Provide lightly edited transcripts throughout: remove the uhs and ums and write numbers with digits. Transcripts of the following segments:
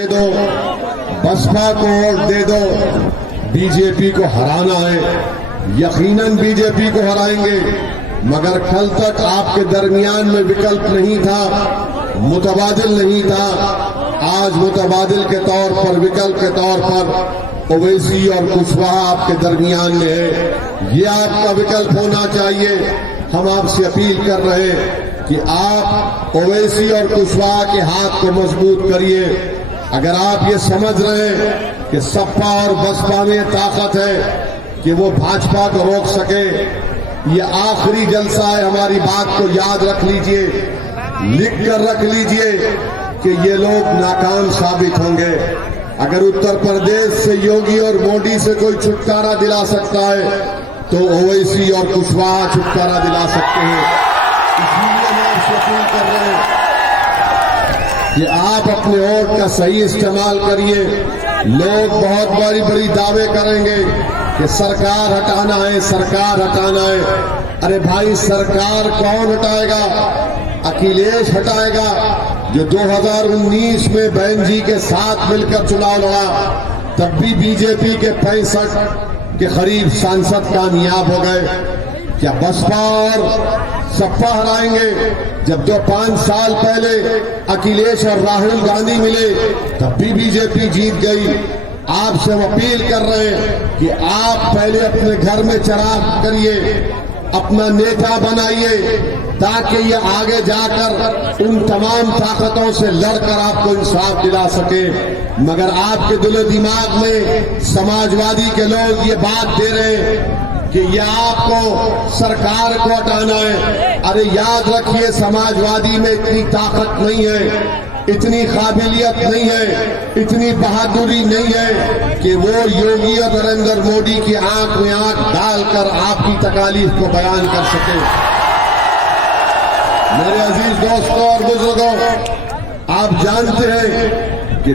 दे दो, बसपा को वोट दे दो, बीजेपी को हराना है। यकीनन बीजेपी को हराएंगे, मगर कल तक आपके दरमियान में विकल्प नहीं था, मुतबादिल नहीं था। आज मुतबादिल के तौर पर, विकल्प के तौर पर ओवैसी और कुशवाहा आपके दरमियान में है। ये आपका विकल्प होना चाहिए। हम आपसे अपील कर रहे हैं कि आप ओवैसी और कुशवाहा के हाथ को मजबूत करिए। अगर आप ये समझ रहे हैं कि सपा और बसपा में ताकत है कि वो भाजपा को रोक सके, ये आखिरी जलसा है। हमारी बात को याद रख लीजिए, लिख कर रख लीजिए कि ये लोग नाकाम साबित होंगे। अगर उत्तर प्रदेश से योगी और मोदी से कोई छुटकारा दिला सकता है तो ओवैसी और कुशवाहा छुटकारा दिला सकते हैं। इसलिए मैं आपसे अपील कर रहे हैं कि आप अपने वोट का सही इस्तेमाल करिए। लोग बहुत बड़ी बड़ी दावे करेंगे कि सरकार हटाना है, सरकार हटाना है। अरे भाई, सरकार कौन हटाएगा? अखिलेश हटाएगा, जो 2019 में बहन जी के साथ मिलकर चुनाव लड़ा। तब भी बीजेपी के 65 के करीब सांसद कामयाब हो गए। क्या बसपा और सपा हराएंगे? जब 5 साल पहले अखिलेश और राहुल गांधी मिले तब भी बीजेपी जीत गई। आपसे हम अपील कर रहे हैं कि आप पहले अपने घर में चुनाव करिए, अपना नेता बनाइए, ताकि ये आगे जाकर उन तमाम ताकतों से लड़कर आपको इंसाफ दिला सके। मगर आपके दिलो दिमाग में समाजवादी के लोग ये बात दे रहे हैं कि ये आपको सरकार को हटाना है। अरे याद रखिए, समाजवादी में इतनी ताकत नहीं है, इतनी काबिलियत नहीं है, इतनी बहादुरी नहीं है कि वो योगी और नरेंद्र मोदी की आंख में आंख डालकर आपकी तकालीफ को बयान कर सके। मेरे अजीज दोस्तों और बुजुर्गों, आप जानते हैं कि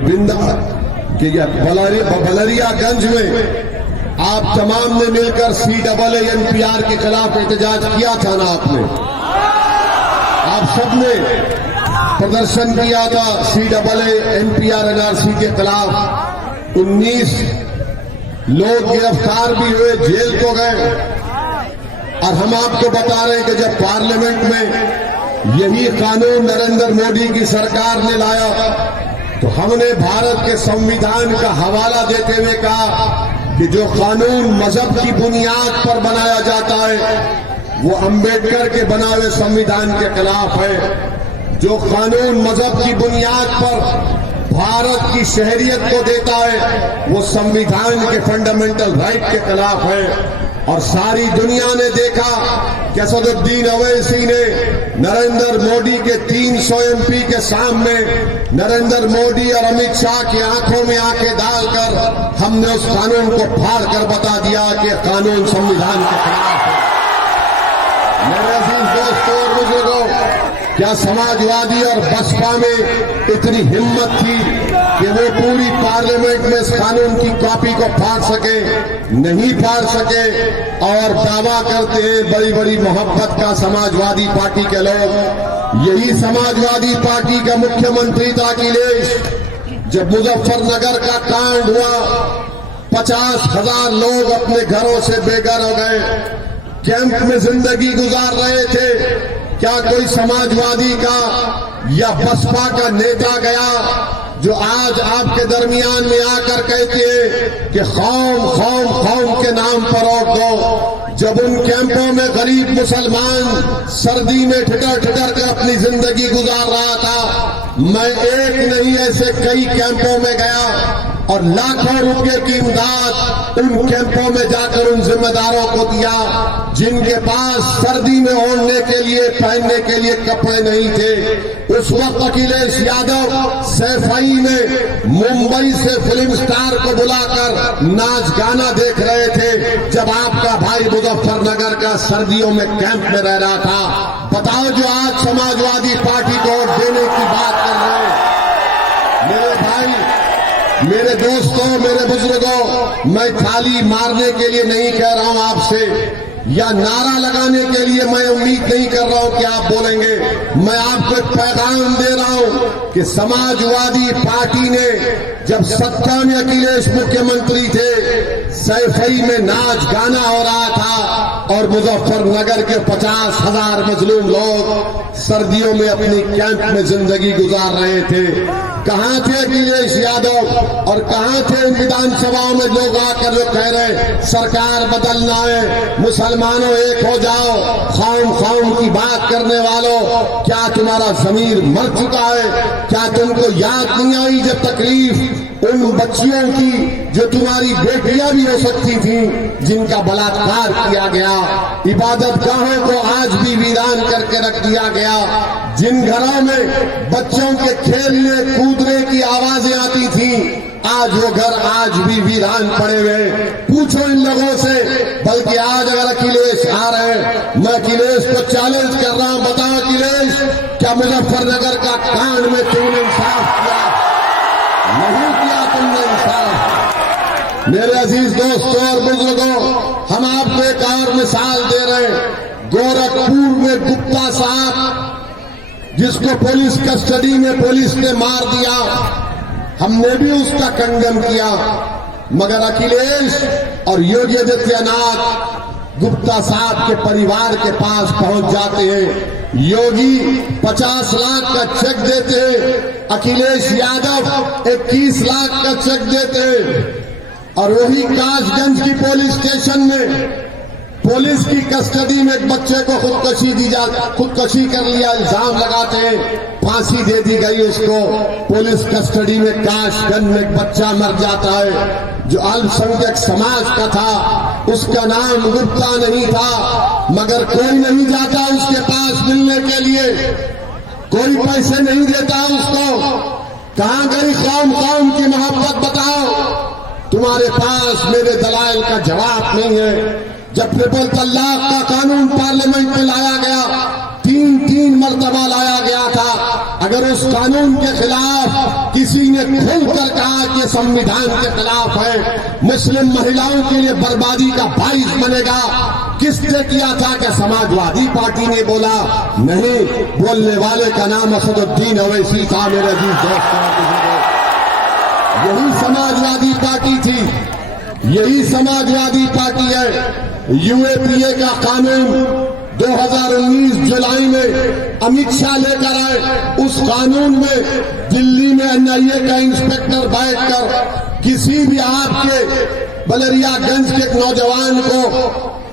बलरियागंज में आप तमाम ने मिलकर CAA-NPR के खिलाफ एहतजाज किया था ना? आपने, आप सबने प्रदर्शन किया था CAA-NPR NRC के खिलाफ। 19 लोग गिरफ्तार भी हुए, जेल को गए। और हम आपको बता रहे हैं कि जब पार्लियामेंट में यही कानून नरेंद्र मोदी की सरकार ने लाया तो हमने भारत के संविधान का हवाला देते हुए कहा कि जो कानून मजहब की बुनियाद पर बनाया जाता है वो अंबेडकर के बनाए हुए संविधान के खिलाफ है। जो कानून मजहब की बुनियाद पर भारत की शहरियत को देता है वो संविधान के फंडामेंटल राइट के खिलाफ है। और सारी दुनिया ने देखा कि असदुद्दीन ओवैसी ने नरेंद्र मोदी के 300 MP के सामने नरेंद्र मोदी और अमित शाह की आंखों में आंखें डालकर हमने उस कानून को फाड़ कर बता दिया कि कानून संविधान के खिलाफ है। मेरे अजीज दोस्तों और बुजुर्गों, क्या समाजवादी और बसपा में इतनी हिम्मत थी कि वो पूरी पार्लियामेंट में इस कानून की कॉपी को फाड़ सके? नहीं फाड़ सके। और दावा करते हैं बड़ी बड़ी मोहब्बत का समाजवादी पार्टी के लोग। यही समाजवादी पार्टी का मुख्यमंत्री था अखिलेश। जब मुजफ्फरनगर का कांड हुआ, 50,000 लोग अपने घरों से बेघर हो गए, कैंप में जिंदगी गुजार रहे थे। क्या कोई समाजवादी का या बसपा का नेता गया जो आज आपके दरमियान में आकर कहती है कि कौम के नाम पर वोट दो? जब उन कैंपों में गरीब मुसलमान सर्दी में ठिठर कर अपनी जिंदगी गुजार रहा था, मैं एक नहीं ऐसे कई कैंपों में गया और लाखों रुपए की इमदाद उन कैंपों में जाकर उन जिम्मेदारों को दिया जिनके पास सर्दी में ओढ़ने के लिए, पहनने के लिए कपड़े नहीं थे। उस वक्त अखिलेश यादव सैफई में मुंबई से फिल्म स्टार को बुलाकर नाच गाना देख रहे थे जब आपका भाई मुजफ्फरनगर का सर्दियों में कैंप में रह रहा था। बताओ, जो आज समाजवादी पार्टी को वोट देने की बात कर रहे हैं, मेरे भाई, मेरे दोस्तों, मेरे बुजुर्गों, मैं थाली मारने के लिए नहीं कह रहा हूं आपसे, या नारा लगाने के लिए मैं उम्मीद नहीं कर रहा हूं कि आप बोलेंगे। मैं आपको एक पैगाम दे रहा हूं कि समाजवादी पार्टी ने जब सत्ता में अखिलेश मुख्यमंत्री थे, सैफई में नाच गाना हो रहा था और मुजफ्फरनगर के 50,000 मजलूम लोग सर्दियों में अपनी कैंप में जिंदगी गुजार रहे थे। कहां थे अखिलेश यादव और कहां थे विधानसभाओं में लोग आकर जो कह रहे सरकार बदलना है, मुसलमानों एक हो जाओ, खौम की बात करने वालों, क्या तुम्हारा जमीर मर चुका है? क्या तुमको याद नहीं आई जब तकलीफ उन बच्चियों की जो तुम्हारी बेटियां भी हो सकती थी, जिनका बलात्कार किया गया, इबादत गाहों को आज भी वीरान करके रख दिया गया, जिन घरों में बच्चों के खेलने कूदने की आवाजें आती थी, आज वो घर आज भी वीरान पड़े हुए। पूछो इन लोगों से। बल्कि आज अगर अखिलेश आ रहे हैं, मैं अखिलेश को चैलेंज कर रहा हूं, बताओ अखिलेश, क्या मुजफ्फरनगर का कांड में तुमने इंसाफ किया? नहीं किया तुमने इंसाफ। मेरे अजीज दोस्तों और बुजुर्गों, हम आपको एक और मिसाल दे रहे हैं। गोरखपुर में गुप्ता साहब, जिसको पुलिस कस्टडी में पुलिस ने मार दिया, हमने भी उसका कंडम किया, मगर अखिलेश और योगी आदित्यनाथ गुप्ता साहब के परिवार के पास पहुंच जाते हैं। योगी 50 लाख का चेक देते हैं, अखिलेश यादव 21 लाख का चेक देते हैं। और वही कासगंज की पुलिस स्टेशन में पुलिस की कस्टडी में एक बच्चे को खुदकशी कर लिया, इल्जाम लगाते हैं, फांसी दे दी गई उसको। पुलिस कस्टडी में कासगंज में एक बच्चा मर जाता है जो अल्पसंख्यक समाज का था, उसका नाम गुप्ता नहीं था, मगर कोई नहीं जाता उसके पास मिलने के लिए, कोई पैसे नहीं देता उसको। कहां गई कौम की मोहब्बत? बताओ, तुम्हारे पास मेरे दलाइल का जवाब नहीं है। जब ट्रिपल तलाक का कानून पार्लियामेंट में लाया गया, तीन मर्तबा लाया गया था, अगर उस कानून के खिलाफ किसी ने खुलकर कहा कि संविधान के खिलाफ है, मुस्लिम महिलाओं के लिए बर्बादी का बाइस बनेगा, किसने किया था? क्या समाजवादी पार्टी ने बोला? नहीं, बोलने वाले का नाम असदुद्दीन ओवैसी था। मेरे अजीज दोस्तों, यही समाजवादी पार्टी थी, यही समाजवादी पार्टी है। यूएपीए का कानून 2019 जुलाई में अमित शाह लेकर आए। उस कानून में दिल्ली में एनआईए का इंस्पेक्टर बैठकर किसी भी आपके बलरियागंज के एक नौजवान को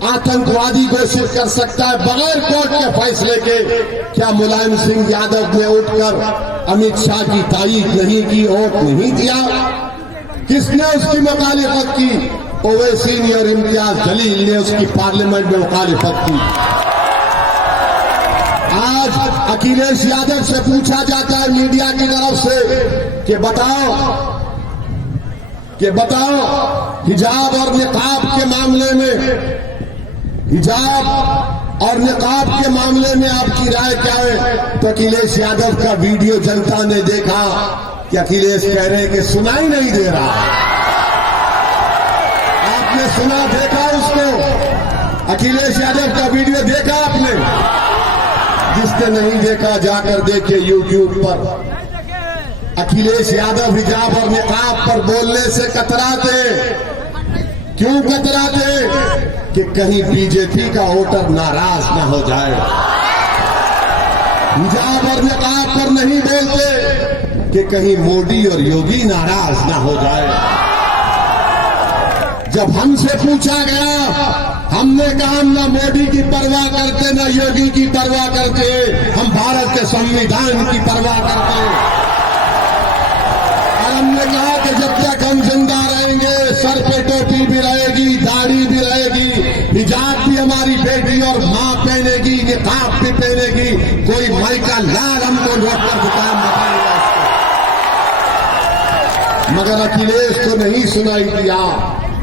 आतंकवादी घोषित कर सकता है बगैर कोर्ट के फैसले के। क्या मुलायम सिंह यादव ने उठकर अमित शाह की तारीफ नहीं की, वोट नहीं दिया? किसने उसकी मुखालिफत की? ओवैसी ने और इम्तियाज जलील ने उसकी पार्लियामेंट में मुखालिफत की। आज अखिलेश यादव से पूछा जाता है मीडिया की तरफ से कि बताओ हिजाब और निकाब के मामले में, हिजाब और निकाब के मामले में आपकी राय क्या है? तो अखिलेश यादव का वीडियो जनता ने देखा कि अखिलेश कह रहे हैं कि सुनाई नहीं दे रहा। आपने सुना, देखा उसको? अखिलेश यादव का वीडियो देखा आपने? जिसने नहीं देखा जाकर देखिए यूट्यूब पर। अखिलेश यादव हिजाब और निकाब पर बोलने से कतराते। क्यों कतराते? कि कहीं बीजेपी का वोटर नाराज ना हो जाए। हिजाब और निकाब पर नहीं बोलते कि कहीं मोदी और योगी नाराज ना हो जाए। जब हमसे पूछा गया, हमने कहा हम ना मोदी की परवाह करते, ना योगी की परवाह करते, हम भारत के संविधान की परवाह करते। और हमने कहा कि जब तक हम जिंदा रहेंगे, सर पे टोपी भी रहेगी, दाढ़ी भी रहेगी, हिजाब भी हमारी बेटी और मां पहनेगी, निकाब भी पहनेगी, कोई माई का लाल हमको रोक कर दुकान बताएगा। मगर अखिलेश को नहीं सुनाई दिया।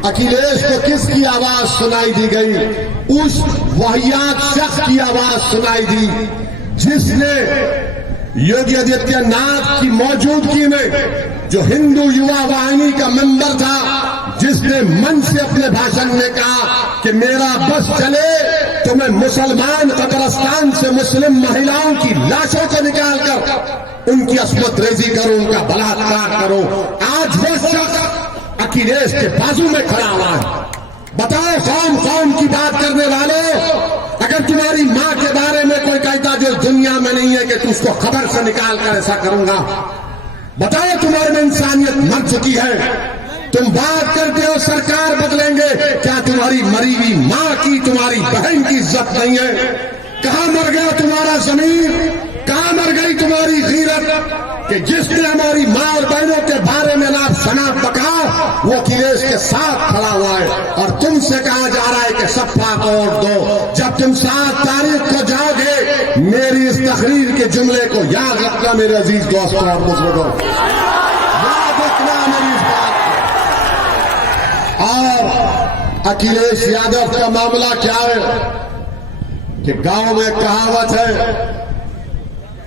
अखिलेश को किसकी आवाज सुनाई दी गई? उस वाहियात शख्स की आवाज सुनाई दी जिसने योगी आदित्यनाथ की मौजूदगी में, जो हिंदू युवा वाहिनी का मेंबर था, जिसने मन से अपने भाषण में कहा कि मेरा बस चले तुम्हें मुसलमान कब्रिस्तान से मुस्लिम महिलाओं की लाशों को निकालकर उनकी अस्मत रेजी करो, उनका बलात्कार करो। आज वो शख्स अखिलेश के बाजू में खड़ा हुआ है। बताओ कौम कौम की बात करने वालों, अगर तुम्हारी मां के बारे में कोई कहता जो दुनिया में नहीं है कि तू उसको खबर से निकाल कर ऐसा करूंगा, बताओ तुम्हारे में इंसानियत मर चुकी है। तुम बात करते हो सरकार बदलेंगे, क्या तुम्हारी मरी हुई मां की, तुम्हारी बहन की इज्जत नहीं है? कहां मर गया तुम्हारा जमीर, कहां मर गई तुम्हारी गीरत कि जिसने हमारी मां और बहनों के बारे में ना शनाख्त बका, वो अखिलेश के साथ खड़ा हुआ है। और तुमसे कहा जा रहा है कि सपा को वोट दो। जब तुम 7 तारीख को जाओगे, मेरी इस तकरीर के जुमले को याद रखना मेरे अजीज दोस्तों और बुजुर्गों, याद रखना मेरी इस बात को। और अखिलेश यादव का मामला क्या है कि गांव में कहावत है,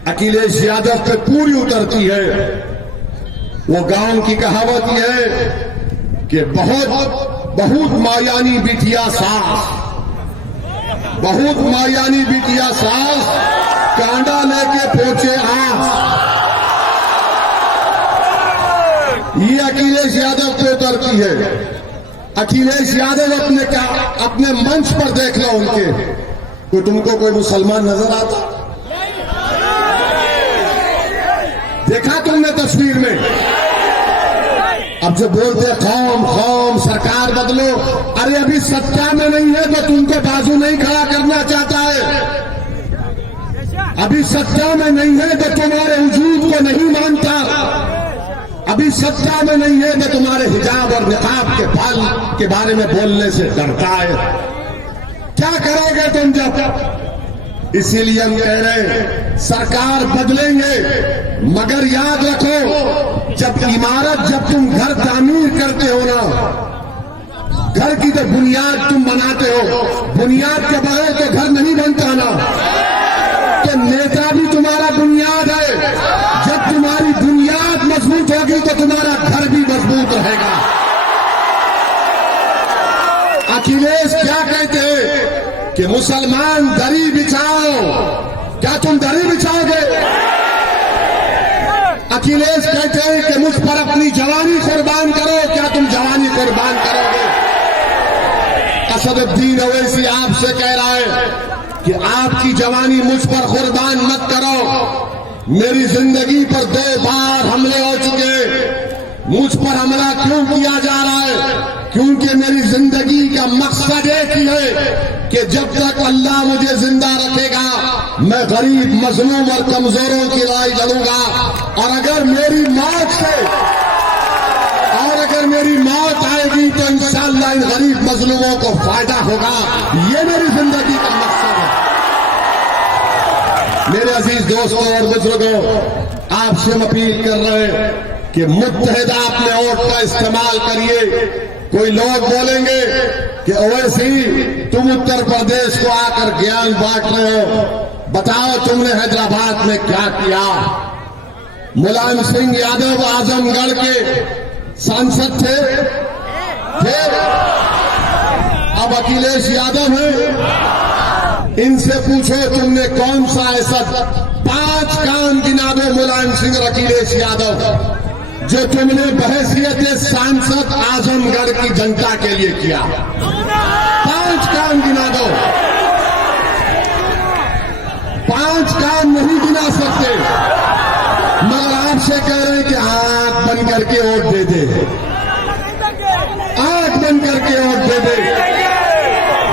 अखिलेश यादव पे पूरी उतरती है। वो गांव की कहावत यह है कि बहुत मायानी बिटिया सास, बहुत मायानी बिटिया सास, कांडा लेके पहुंचे आस। ये अखिलेश यादव पे उतरती है। अखिलेश यादव अपने मंच पर देख लो उनके, कोई तुमको कोई मुसलमान नजर आता? देखा तुमने तस्वीर में? अब जो बोलते कौम कौम सरकार बदलो, अरे अभी सत्ता में नहीं है तो तुमको बाजू नहीं खड़ा करना चाहता है। अभी सत्ता में नहीं है तो तुम्हारे वजूद को नहीं मानता। अभी सत्ता में नहीं है तो तुम्हारे हिजाब और निकाब के फल के बारे में बोलने से डरता है। क्या करोगे तुम जब? इसीलिए हम कह रहे हैं सरकार बदलेंगे, मगर याद रखो जब तुम घर तामीर करते हो ना, घर की तो बुनियाद तुम बनाते हो, बुनियाद के बगैर तो घर नहीं बनता ना। तो नेता भी तुम्हारा बुनियाद है। जब तुम्हारी बुनियाद मजबूत होगी तो तुम्हारा घर भी मजबूत रहेगा। अखिलेश क्या कहते हैं कि मुसलमान दरी बिछाओ, क्या तुम दरी बिछाओगे? अखिलेश कहते हैं कि मुझ पर अपनी जवानी कुर्बान करो, क्या तुम जवानी कुर्बान करोगे? असदुद्दीन ओवैसी आपसे कह रहा है कि आपकी जवानी मुझ पर कुर्बान मत करो। मेरी जिंदगी पर 2 बार हमले हो चुके, मुझ पर हमला क्यों किया जा रहा है? क्योंकि मेरी जिंदगी का मकसद एक ही है कि जब तक अल्लाह मुझे जिंदा रखेगा, मैं गरीब मजलूम और कमजोरों की लड़ाई लड़ूंगा। और अगर मेरी मौत आएगी तो इंशाअल्लाह इन गरीब मजलूमों को फायदा होगा। ये मेरी जिंदगी का मकसद है। मेरे अजीज दोस्तों और बुजुर्गों, आपसे हम अपील कर रहे हैं कि मुत्तहिदा अपने वोट का इस्तेमाल करिए। कोई लोग बोलेंगे कि ओवैसी तुम उत्तर प्रदेश को आकर ज्ञान बांट रहे हो, बताओ तुमने हैदराबाद में क्या किया? मुलायम सिंह यादव आजमगढ़ के सांसद थे, अब अखिलेश यादव हैं। इनसे पूछो तुमने कौन सा ऐसा 5 काम गिना दो मुलायम सिंह और अखिलेश यादव जो तुमने बहैसियत सांसद आजमगढ़ की जनता के लिए किया। 5 काम गिना दो। 5 काम नहीं गिना सकते, मगर आपसे कह रहे हैं कि आंख बंद करके वोट दे दे, आंख बंद करके वोट दे दे।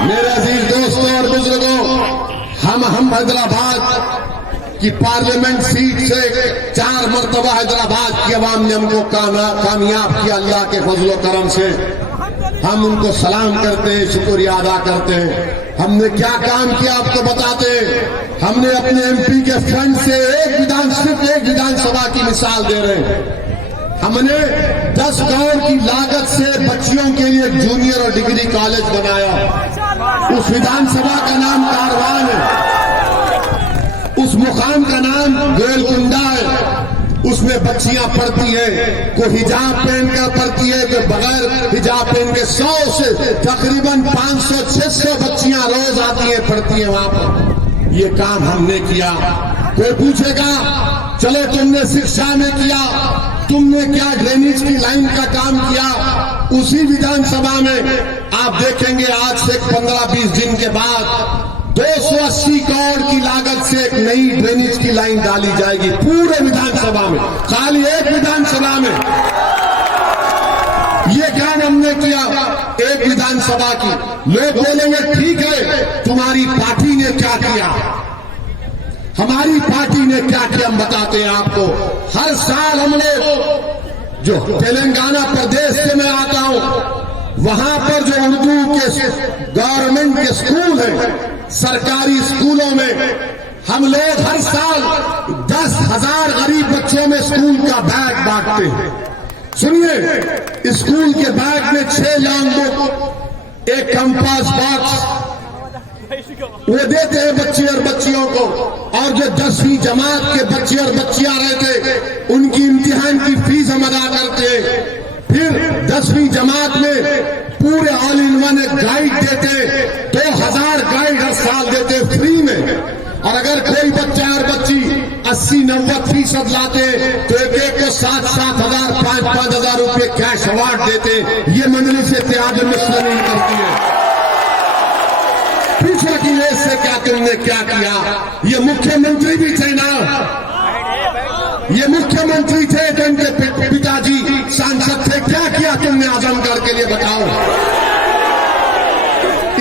मेरे अजीज दोस्तों और बुजुर्गों, हम हैदराबाद की पार्लियामेंट सीट से 4 मरतबा हैदराबाद की आवाम ने हमको कामयाब किया अल्लाह के फजलो करम से। हम उनको सलाम करते हैं, शुक्रिया अदा करते हैं। हमने क्या काम किया आपको बताते हैं। हमने अपने एमपी के फंड से सिर्फ एक विधानसभा की मिसाल दे रहे हैं। हमने 10 करोड़ की लागत से बच्चियों के लिए जूनियर और डिग्री कॉलेज बनाया। उस विधानसभा का नाम कारवान है, उस मुकाम का नाम गोलकुंडा है, उस उसमें बच्चियां पढ़ती हैं, कोई हिजाब पहनकर पढ़ती है, कोई बगैर हिजाब पहन के 100 से तकरीबन 500-600 बच्चियां रोज आती हैं, पढ़ती हैं वहां पर। ये काम हमने किया। कोई पूछेगा चलो तुमने शिक्षा में किया, तुमने क्या ड्रेनेज की लाइन का काम किया? उसी विधानसभा में आप देखेंगे आज से 15-20 दिन के बाद 280 करोड़ की लागत से एक नई ड्रेनेज की लाइन डाली जाएगी पूरे विधानसभा में, खाली एक विधानसभा में। ये काम हमने किया एक विधानसभा की। लोग बोलेंगे ठीक है, तुम्हारी पार्टी ने क्या किया? हमारी पार्टी ने क्या किया हम बताते हैं आपको। हर साल हम लोग जो तेलंगाना प्रदेश से मैं आता हूं, वहां पर जो उर्दू के गवर्नमेंट के स्कूल हैं, सरकारी स्कूलों में हम लोग हर साल 10,000 गरीब बच्चों में स्कूल का बैग बांटते हैं। सुनिए, स्कूल के बैग में 6 लॉन्ग बुक, एक कंपास बॉक्स वो देते हैं बच्चे और बच्चियों को। और जो 10वीं जमात के बच्चे और बच्चियां रहते, उनकी इम्तिहान की फीस हम अदा करते हैं। फिर 10वीं जमात में पूरे ऑल इन वन एक गाइड देते, 2000 गाइड हर साल देते फ्री में। और अगर कोई बच्चा और बच्ची 80-90% लाते तो एक को 7-7 हजार 5-5 हजार रुपये कैश अवार्ड देते। ये मंडली से त्याग मिश्र नहीं करती है। पूछा कि इससे क्या तुमने क्या किया? ये मुख्यमंत्री भी थे ना, ये मुख्यमंत्री थे तो इनके पिताजी सांसद थे। क्या किया तुमने आजमगढ़ के लिए बताओ?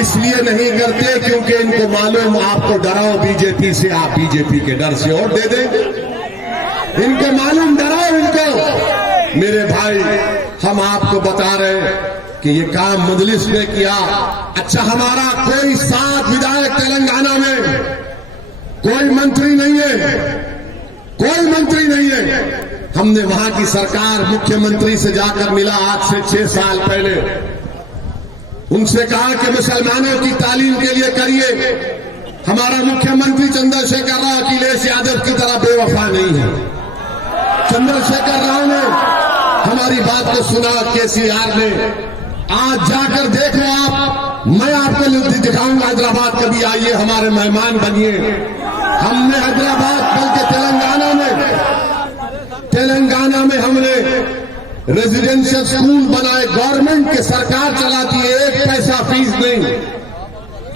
इसलिए नहीं करते क्योंकि इनको मालूम आपको डराओ बीजेपी से, आप बीजेपी के डर से वोट दे देंगे। इनको मालूम, डराओ इनको। मेरे भाई, हम आपको बता रहे हैं कि ये काम मजलिस ने किया। अच्छा, हमारा कोई 7 विधायक तेलंगाना में, कोई मंत्री नहीं है, कोई मंत्री नहीं है। हमने वहां की सरकार मुख्यमंत्री से जाकर मिला आज से 6 साल पहले। उनसे कहा कि मुसलमानों की तालीम के लिए करिए। हमारा मुख्यमंत्री चंद्रशेखर राव अखिलेश यादव की तरह बेवफा नहीं है। चंद्रशेखर राव ने हमारी बात को सुना, केसीआर ने। आज जाकर देख लो आप, मैं आपको दिखाऊंगा हैदराबाद, कभी आइए हमारे मेहमान बनिए। हमने हैदराबाद बल्कि तेलंगाना में हमने रेजिडेंशियल स्कूल बनाए, गवर्नमेंट की सरकार चलाती है, 1 पैसा फीस नहीं।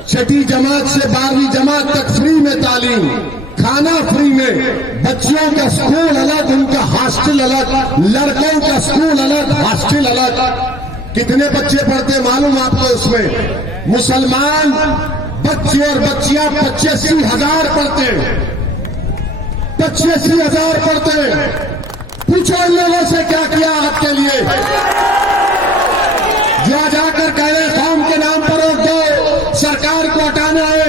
6ठी जमात से 12वीं जमात तक फ्री में तालीम, खाना फ्री में, बच्चियों का स्कूल अलग, उनका हॉस्टल अलग, लड़कों का स्कूल अलग, हॉस्टल अलग। कितने बच्चे पढ़ते मालूम आपको उसमें? मुसलमान बच्चे और बच्चियां 85 हजार पढ़ते, 85 हजार पढ़ते। पूछो इन लोगों से क्या किया आपके लिए? जो जाकर कह रहे कौम के नाम पर रोक दो, सरकार को हटाना है,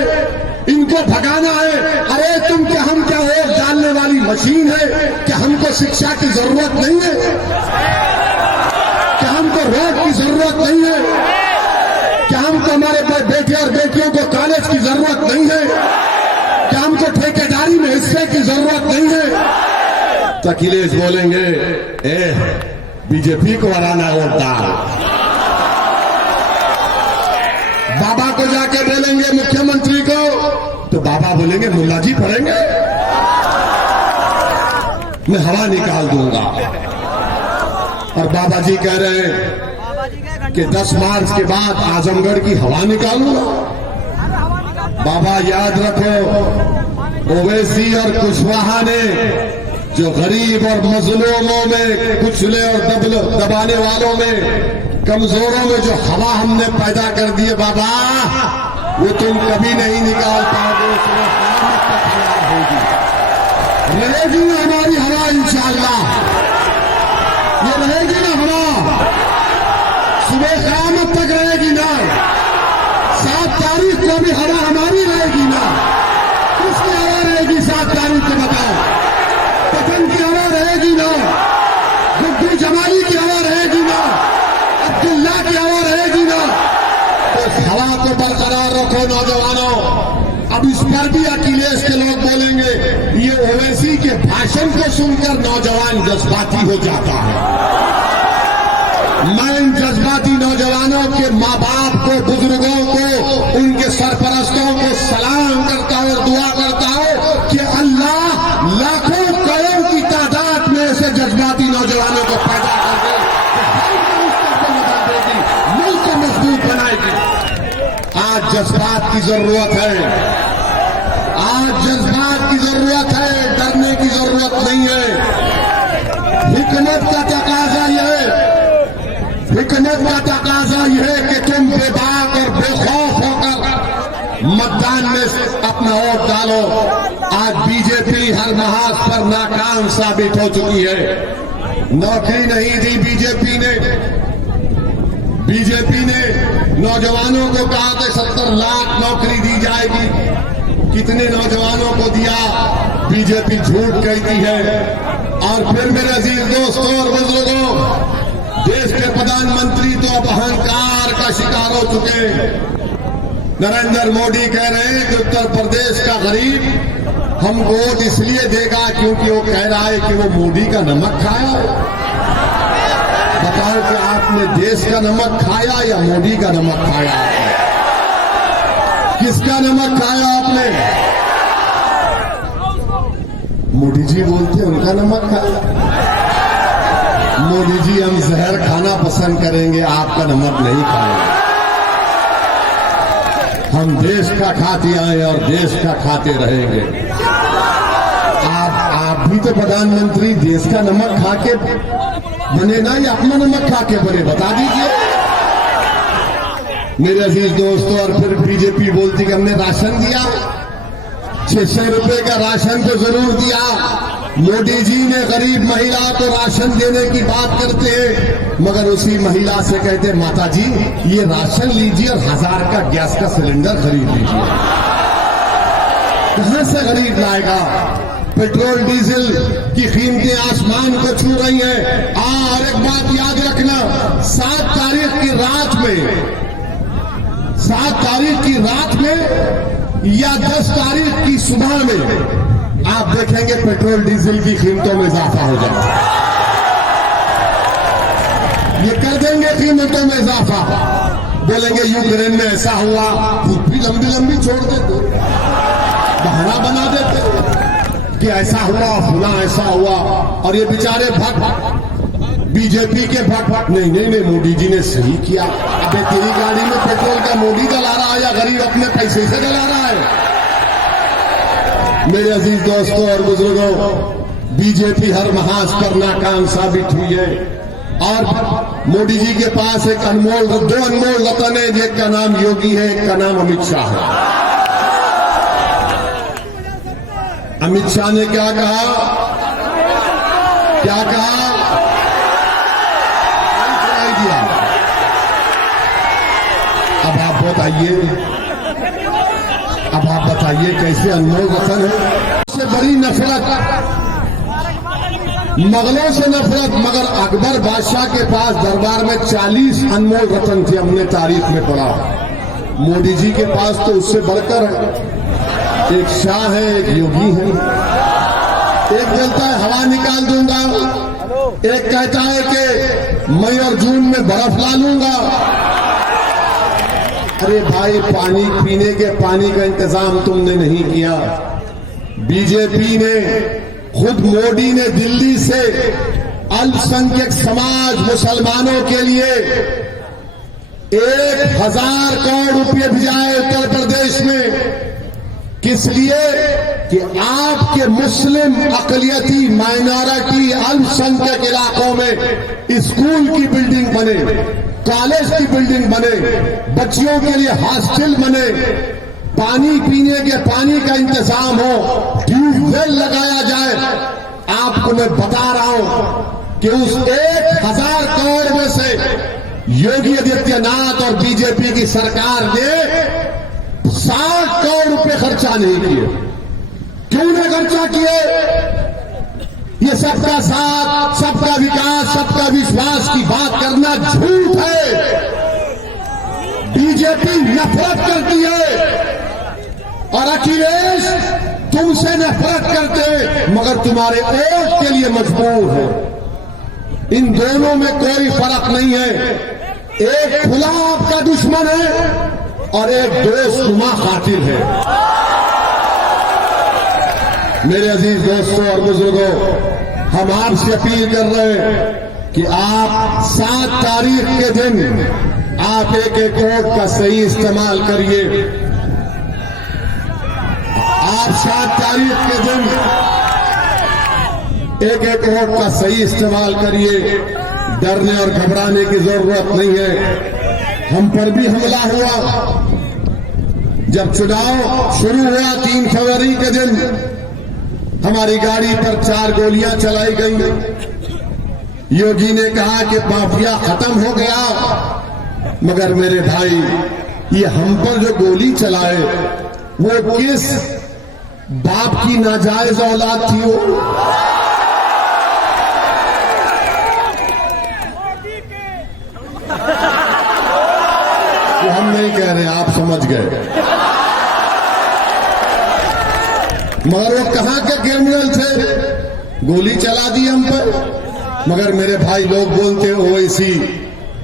इनको भगाना है। अरे तुम क्या, हम क्या वोट डालने वाली मशीन है? क्या हमको शिक्षा की जरूरत नहीं है? क्या हमको रोड की जरूरत नहीं है? क्या हमको हमारे बेटे और बेटियों को कॉलेज की जरूरत नहीं है? क्या हमको ठेकेदारी में हिस्से की जरूरत नहीं है? तो अखिलेश बोलेंगे बीजेपी को हराना वोट डाल। बाबा को जाके बोलेंगे मुख्यमंत्री को, तो बाबा बोलेंगे मुल्ला जी पढ़ेंगे, मैं हवा निकाल दूंगा। और बाबा जी कह रहे हैं कि 10 मार्च के बाद आजमगढ़ की हवा निकालूंगा। बाबा याद रखो, ओवैसी और कुशवाहा ने जो गरीब और मजलूमों में, कुचले और दबाने वालों में, कमजोरों में जो हवा हमने पैदा कर दी है बाबा, वो तुम कभी नहीं निकाल पाओगे। होगी, रहेगी ना हमारी हवा इंशाअल्लाह, ये रहेगी ना हवा, सुबह क़यामत तक रहेगी ना। 7 तारीख को भी हवा हमारी रहेगी ना। किसकी हवा रहेगी 7 तारीख को बताओ? पतन की हवा रहेगी ना, गुड्डू जमाली की हवा रहेगी ना, अब्दुल्ला की हवा रहेगी ना। तो इस हवा को बरकरार रखो नौजवानों। अब इस पर भी अखिलेश के लोग बोलेंगे ये ओवैसी के भाषण को को सुनकर नौजवान जज्बाती हो जाता है। मैं इन जज्बाती नौजवानों के माँ बाप को, बुजुर्गों को, उनके सरपरस्तों को सलाम करता हूं और दुआ करता हूं कि अल्लाह लाखों करोड़ की तादाद में ऐसे जज्बाती नौजवानों को पैदा कर दे, मुल्क को मजबूत बनाएगी। आज जज्बात की जरूरत है, आज जज्बात की जरूरत है, डरने की जरूरत नहीं है। हिकमत का तकाजा यह है, हिकमत का तकाजा यह है कि तुम बेबाक और बेखौफ होकर मतदान में अपना वोट डालो। आज बीजेपी हर महाज पर नाकाम साबित हो चुकी है। नौकरी नहीं दी बीजेपी ने। बीजेपी ने नौजवानों को कहा कि 70 लाख नौकरी दी जाएगी। कितने नौजवानों को दिया? बीजेपी झूठ कहती है। और फिर मेरे अजीज दोस्तों और बुजुर्गों, देश के प्रधानमंत्री तो अब अहंकार का शिकार हो चुके हैं। नरेंद्र मोदी कह रहे हैं कि उत्तर प्रदेश का गरीब हमको वोट इसलिए देगा क्योंकि वो कह रहा है कि वो मोदी का नमक खाया। बताओ कि आपने देश का नमक खाया या मोदी का नमक खाया? किसका नमक खाया आपने? मोदी जी बोलते हैं उनका नमक खाया। मोदी जी हम जहर खाना पसंद करेंगे, आपका नमक नहीं खाएंगे। हम देश का खाते आए और देश का खाते रहेंगे। आप भी तो प्रधानमंत्री देश का नमक खा के बने ना, या अपना नमक खा के बने? बता दीजिए मेरे अजीज दोस्तों। और फिर बीजेपी बोलती कि हमने राशन दिया, 600 रुपए का राशन तो जरूर दिया। मोदी जी ने गरीब महिला को राशन देने की बात करते हैं, मगर उसी महिला से कहते माता जी ये राशन लीजिए और 1000 का गैस का सिलेंडर खरीद लीजिए। कहां से खरीद लाएगा? पेट्रोल डीजल की कीमतें आसमान को छू रही हैं। और एक बात याद रखना, 7 तारीख की रात में या 10 तारीख की सुबह में आप देखेंगे पेट्रोल डीजल की कीमतों में इजाफा हो जाएगा। ये कर देंगे कीमतों में इजाफा। बोलेंगे यूक्रेन में ऐसा हुआ, खुद भी लंबी लंबी छोड़ देते, बहाना बना देते कि ऐसा हुआ, फुला ऐसा हुआ। और ये बेचारे भक्त बीजेपी के भक्त नहीं, मोदी जी ने सही किया। अबे तेरी गाड़ी में पेट्रोल का मोदी डला रहा है या गरीब अपने पैसे से डला रहा है? मेरे अजीज दोस्तों और बुजुर्गों, बीजेपी हर महाज पर नाकाम साबित हुई है। और मोदी जी के पास दो अनमोल रतन है। एक का नाम योगी है, एक का नाम अमित शाह है। अमित शाह ने क्या कहा? सुनाई दिया। अब आप बताइए कैसे अनमोल रतन है? सबसे बड़ी नफरत, मुगलों से नफरत। मगर अकबर बादशाह के पास दरबार में 40 अनमोल रतन थे, हमने तारीख में पढ़ा। मोदी जी के पास तो उससे बढ़कर है। एक शाह है, एक योगी है। एक बोलता है हवा निकाल दूंगा, एक कहता है कि मई और जून में बर्फ ला लूंगा। अरे भाई, पानी पीने के पानी का इंतजाम तुमने नहीं किया। बीजेपी ने, खुद मोदी ने दिल्ली से अल्पसंख्यक समाज मुसलमानों के लिए 1000 करोड़ रुपए भेजाए उत्तर प्रदेश में। किस लिए? कि आपके मुस्लिम अकलियती माइनॉरिटी अल्पसंख्यक इलाकों में स्कूल की बिल्डिंग बने, कॉलेज की बिल्डिंग बने, बच्चियों के लिए हॉस्टल बने, पानी पीने के पानी का इंतजाम हो, ट्यूबवेल लगाया जाए। आपको मैं बता रहा हूं कि उस 1000 करोड़ में से योगी आदित्यनाथ और बीजेपी की सरकार ने 60 करोड़ रुपए खर्चा नहीं किए। क्यों नहीं खर्चा किए? ये सबका साथ, सबका विकास, सबका विश्वास की बात करना झूठ है। बीजेपी नफरत करती है और अखिलेश तुमसे नफरत करते मगर तुम्हारे वोट के लिए मजबूर है। इन दोनों में कोई फर्क नहीं है। एक खुला आपका दुश्मन है और एक दोस्तनुमा कातिल है। मेरे अजीज दोस्तों और बुजुर्गों, हम आपसे अपील कर रहे हैं कि आप 7 तारीख के दिन आप एक वोट का सही इस्तेमाल करिए। आप 7 तारीख के दिन एक वोट का सही इस्तेमाल करिए। डरने और घबराने की जरूरत नहीं है। हम पर भी हमला हुआ। जब चुनाव शुरू हुआ 3 फरवरी के दिन हमारी गाड़ी पर 4 गोलियां चलाई गई। योगी ने कहा कि माफिया खत्म हो गया, मगर मेरे भाई ये हम पर जो गोली चलाए वो किस बाप की नाजायज औलाद थी वो? तो हम नहीं कह रहे, आप समझ गए। मगर वो कहां के क्रिमिनल थे? गोली चला दी हम पर। मगर मेरे भाई लोग बोलते ओवैसी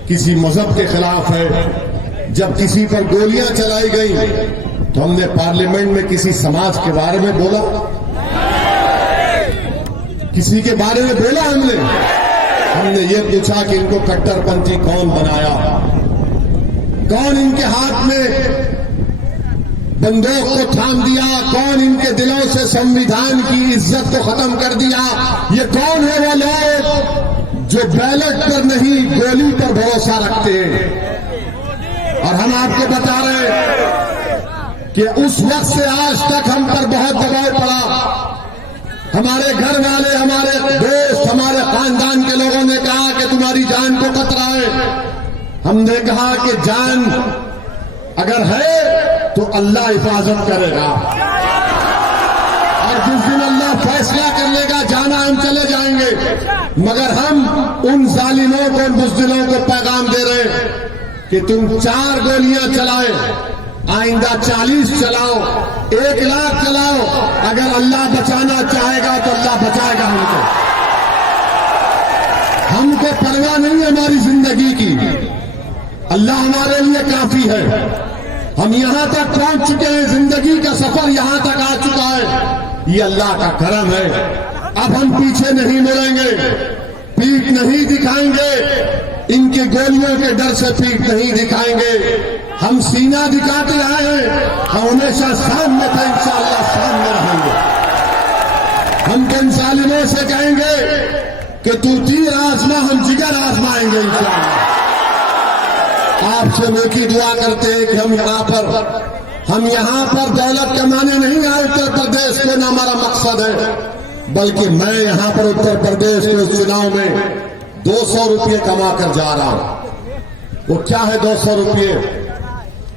किसी मजहब के खिलाफ है। जब किसी पर गोलियां चलाई गई तो हमने पार्लियामेंट में किसी समाज के बारे में बोला? किसी के बारे में बोला हमने ये पूछा कि इनको कट्टरपंथी कौन बनाया? कौन इनके हाथ में बंदूक को थाम दिया? कौन इनके दिलों से संविधान की इज्जत को खत्म कर दिया? ये कौन है वो लोग जो बैलेट पर नहीं गोली पर भरोसा रखते हैं? और हम आपको बता रहे हैं कि उस वक्त से आज तक हम पर बहुत दबाव पड़ा। हमारे घर वाले, हमारे दोस्त, हमारे खानदान के लोगों ने कहा कि तुम्हारी जान को खतरा है। हमने कहा कि जान अगर है तो अल्लाह हिफाजत करेगा, और जिस दिन अल्लाह फैसला कर लेगा जाना हम चले जाएंगे। मगर हम उन जालिमों को, उन बुज़दिलों को पैगाम दे रहे हैं कि तुम 4 गोलियां चलाए, आइंदा 40 चलाओ, 1 लाख चलाओ। अगर अल्लाह बचाना चाहेगा तो अल्लाह बचाएगा हमको परवाह नहीं है हमारी जिंदगी की। अल्लाह हमारे लिए काफी है। हम यहां तक पहुंच चुके हैं, जिंदगी का सफर यहां तक आ चुका है। ये अल्लाह का करम है। अब हम पीछे नहीं मुड़ेंगे, पीठ नहीं दिखाएंगे, इनकी गोलियों के डर से पीठ नहीं दिखाएंगे। हम सीना दिखाते आए हैं, हम हमेशा सामने थे, इंशाअल्लाह सामने रहेंगे। हम किन जालिमों से कहेंगे कि तू तीर आजमा, हम जिगर आजमाएंगे इंशाअल्लाह। आपसे नेकी दुआ करते हैं कि हम यहां पर दौलत कमाने नहीं आए उत्तर प्रदेश को, ना हमारा मकसद है, बल्कि मैं यहां पर उत्तर प्रदेश के चुनाव में 200 रुपये कमा कर जा रहा हूं। वो क्या है 200 रुपये?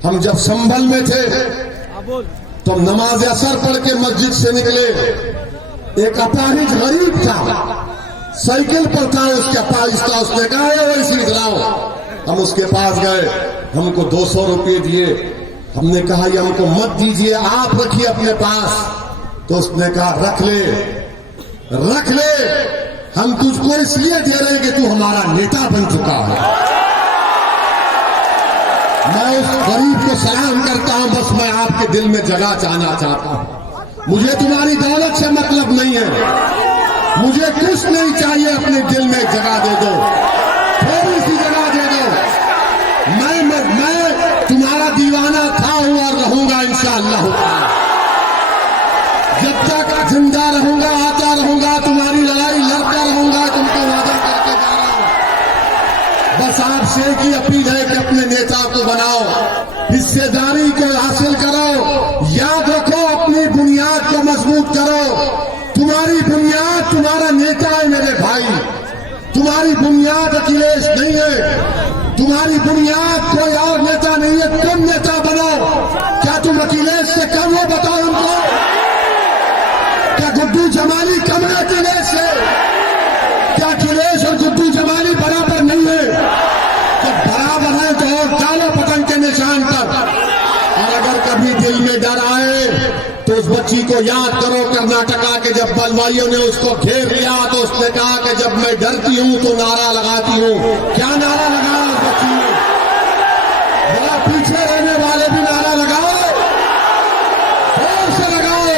हम जब संभल में थे तो नमाज असर पढ़ के मस्जिद से निकले। एक अपाहिज गरीब था, साइकिल पर था, उसके अपाहिज था। उसने कहा वैसे इधराओ। हम उसके पास गए, हमको 200 रुपये दिए। हमने कहा ये हमको मत दीजिए, आप रखिए अपने पास। तो उसने कहा रख ले, रख ले, हम तुझको इसलिए दे रहे हैं कि तू हमारा नेता बन चुका है। मैं उस गरीब को सलाम करता हूं। बस मैं आपके दिल में जगह चाहना चाहता हूं। मुझे तुम्हारी दौलत से मतलब नहीं है, मुझे कुछ नहीं चाहिए। अपने दिल में जगह दे दो, थोड़ी सी जगह दे दो। मैं तुम्हारा दीवाना था, हूं और रहूंगा इंशाअल्लाह। जब तक जिंदा रहूंगा, आता रहूंगा, तुम्हारी लड़ाई लड़ता रहूंगा, तुमको वादा करके जा रहा हूं। बस आपसे की अपील है कि अपने नेता को बनाओ, हिस्सेदारी को हासिल करो। याद रखो, अपनी बुनियाद को मजबूत करो। तुम्हारी बुनियाद तुम्हारा नेता है मेरे भाई। तुम्हारी बुनियाद अखिलेश नहीं है, तुम्हारी बुनियाद कोई और नेता नहीं है। तुम नेता बनो। क्या तुम अखिलेश से कम हो? बताओ हमको। क्या गुड्डू जमाली कम है अखिलेश से? क्या अखिलेश और गुड्डू जमाली बराबर नहीं है? तो बराबर है तो और डालो पतंग के निशान पर। और अगर कभी दिल में डर आए तो उस बच्ची को याद करो कर्नाटका के जब बलवाइयों ने उसको घेर लिया तो उसने कहा कि जब मैं डरती हूं तो नारा लगाती हूं। क्या नारा लगाया उस बच्ची ने? बड़ा पीछे रहने वाले भी नारा लगाओ, जोर से लगाओ,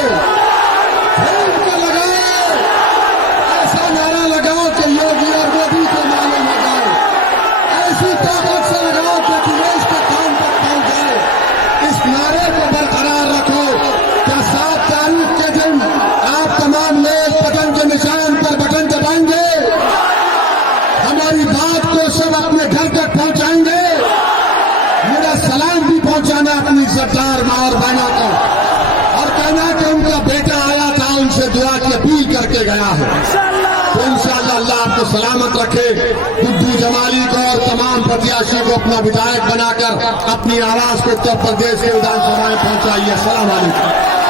जोर से लगाओ, ऐसा नारा लगाओ कि योगी और मोदी को मालूम हो जाए, ऐसी ताकत से लगाओ कि देश के काम तक पहुंच जाए। इस नारे को बरकरार रखो। क्या 7 तारीख के दिन आप तमाम लोग बटन के निशान पर बटन दबाएंगे? हमारी बात को सब अपने घर तक पहुंचाएंगे? मेरा सलाम भी पहुंचाना अपनी सरदार मां और बहनों को, और कहना कि उनका बेटा आया था, उनसे दुआ की अपील करके गया है। तो इंशाअल्लाह अल्लाह आपको सलामत रखे। गुड्डू जमाली को और तमाम प्रत्याशी को अपना विधायक बनाकर अपनी आवाज को उत्तर प्रदेश के विधानसभा में पहुंचाइए। अस्सलाम वालेकुम।